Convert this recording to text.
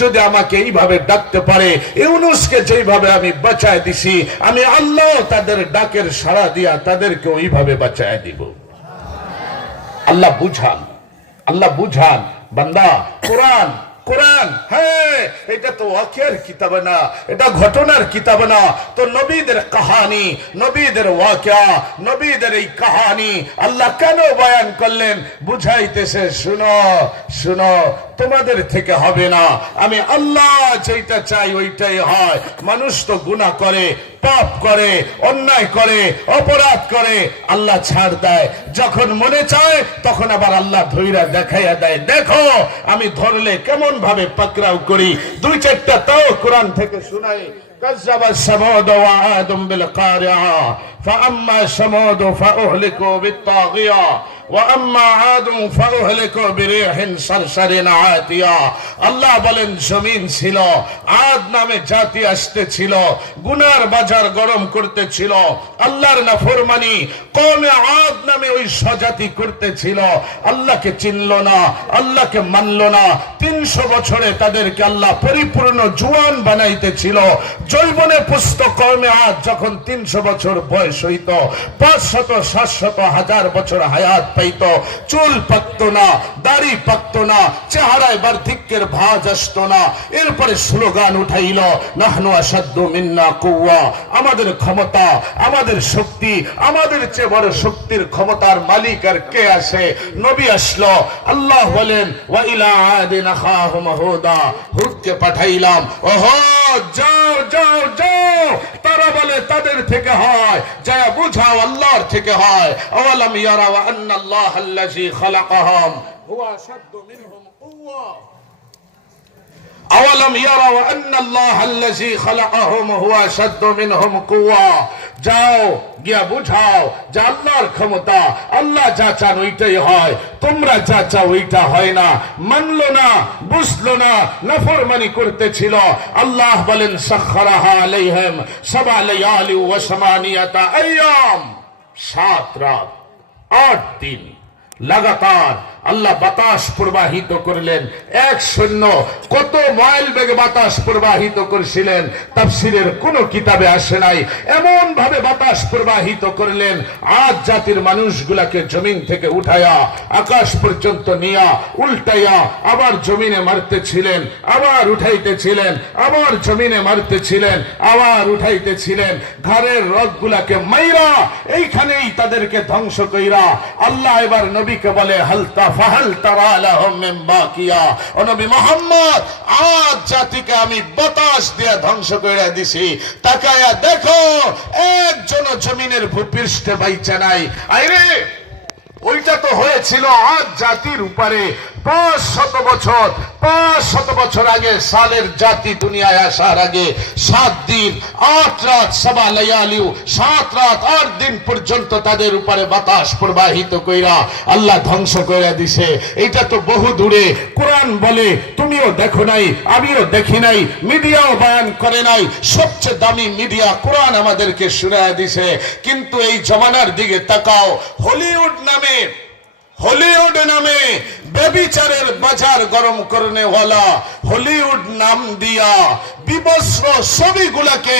যদি আমাকে এইভাবে ডাকতে পারে, ইউনূসকে যেইভাবে আমি বাঁচায় দিছি, আমি আল্লাহ তাদের ডাকের সাড়া দিয়া তাদেরকে ওইভাবে বাঁচায় দিব। আল্লাহ বুঝান, আল্লাহ বুঝান। বান্দা, কোরআন, কোরআন, হ্যাঁ, এটা তো ওয়াকিয়ার কিতাব না, এটা ঘটনার কিতাব না। তো নবীদের কাহানি, নবীদের ওয়াকিয়া, নবীদের এই কাহানি আল্লাহ কেন বয়ান করলেন? বুঝাইতেছে, শুনো শুনো, তোমাদের থেকে হবে না, আমি আল্লাহ যেটা চাই ওইটাই হয়। মানুষ তো গুনাহ করে, পাপ করে, অন্যায় করে, অপরাধ করে, আল্লাহ ছাড় দেয়। যখন মনে চায় তখন আবার আল্লাহ ধৈর্য দেখাইয়া দেয়। দেখো আমি ধরলে কেমন ভাবে পাকড়াও করি। দুই চারটা তাও কোরআন থেকে শোনাই। كذب ثمود وعاد بالقارعة فأما ثمود فأهلكوا بالطاغية وأما عاد فأهلكوا بريح صرصر عاتية। আল্লাহ বলেন জমিন ছিল, আদ নামে জাতি আসতেছিল, গুনার বাজার গরম করতেছিল, আল্লাহর নাফরমানি কওমে আদ নামে ওই স্বজাতি করতেছিল। আল্লাহকে চিনল না, আল্লাহকে মানল না। 300 বছরে তাদেরকে আল্লাহ পরিপূর্ণ জুয়ান বানাইতেছিল। যৌবনে পুষ্ট কওমে আদ যখন 300 বছর বয়স হইত, 500, 700, 1000 বছর হায়াত পাইত, চুল পাকতো না, দাড়ি পাকতো না, চেহারায় বার্ধক্যের ভাঁজ আসতো না। এরপরে স্লোগান উঠাইল, নাহনু আশাদ্দু মিন্না কুওয়া, আমাদের ক্ষমতা, আমাদের শক্তি, আমাদের চেয়ে বড় শক্তির ক্ষমতার মালিক আর কে আছে? নবী আসলো। আল্লাহ বলেন, ওয়া ইলা আদিন আখাহুম হুদা, হুদকে পাঠাইলাম। ওহো, যাও যাও যাও। তারা বলে তাদের থেকে হয়, যা বুঝাও আল্লাহর থেকে হয়। আওয়ালাম ইয়ারাও আন্নাল্লাহ আল্লাযী খালাকাহুম হুয়া আশাদ্দু মিনহুম কুওয়া। আওয়ালাম ইয়ারাও আন্নাল্লাহ আল্লাযী খালাকাহুম হুয়া আশাদ্দু মিনহুম কুওয়া। যাও গিয়া বুঝাও যে আল্লাহর ক্ষমতা, আল্লাহ যা চান ওইটাই হয়, তোমরা যা চাও ওইটা হয় না। মানলো না, বুঝলো না, নাফরমানি করতেছিল। আল্লাহ বলেন, সাখখারাহা আলাইহিম সাবা লায়ালি ওয়া সামানিয়াতা আইয়াম, 7 রাত 8 দিন লাগাতার আল্লাহ বাতাস প্রবাহিত করলেন। 100 কত মাইল বেগে বাতাস প্রবাহিত করছিলেন, তাফসীরের কোন কিতাবে আসে নাই। এমন ভাবে বাতাস প্রবাহিত করলেন, আজ জাতির মানুষগুলাকে জমিন থেকে উঠায়া আকাশ পর্যন্ত নিয়া উল্টাইয়া আবার জমিনে মারতেছিলেন, আবার উঠাইতেছিলেন, আবার জমিনে মারতেছিলেন, আবার উঠাইতেছিলেন। ঘরের রগগুলাকে মাইরা এইখানেই তাদেরকে ধ্বংস কইরা আল্লাহ এবার নবীকে বলে, হালতা ফাহাল তারা লাহুম মিন বাকিয়া। ও নবী মুহাম্মদ, আজ জাতিকে আমি বাতাস দিয়ে ধ্বংস করে দিছি, তাকায়া দেখো একজন জমিনের ভূপৃষ্ঠে বাইচা নাই। আইরে, ওইটা তো হয়েছিল আজ জাতির উপরে 500 বছর, 500 বছর আগে। সালের জাতি দুনিয়ায় আসার আগে 7 দিন 8 রাত সাবা লায়ালিউ, 7 রাত 8 দিন পর্যন্ত তাদের উপরে বাতাস প্রবাহিত কইরা আল্লাহ ধ্বংস কইরা দিছে। এটা তো বহু দূরে। কোরআন বলে, তুমিও দেখো নাই, আমিও দেখি নাই, মিডিয়াও বয়ান করে নাই। সবচেয়ে দামি মিডিয়া কোরআন আমাদেরকে শোনায় দিছে। কিন্তু এই জমানার দিকে তাকাও, হলিউড নামে বেবিচারের বাজার গরম করনে ওয়ালা, হলিউড নাম দিয়া বিবস্ত্র ছবিগুলাকে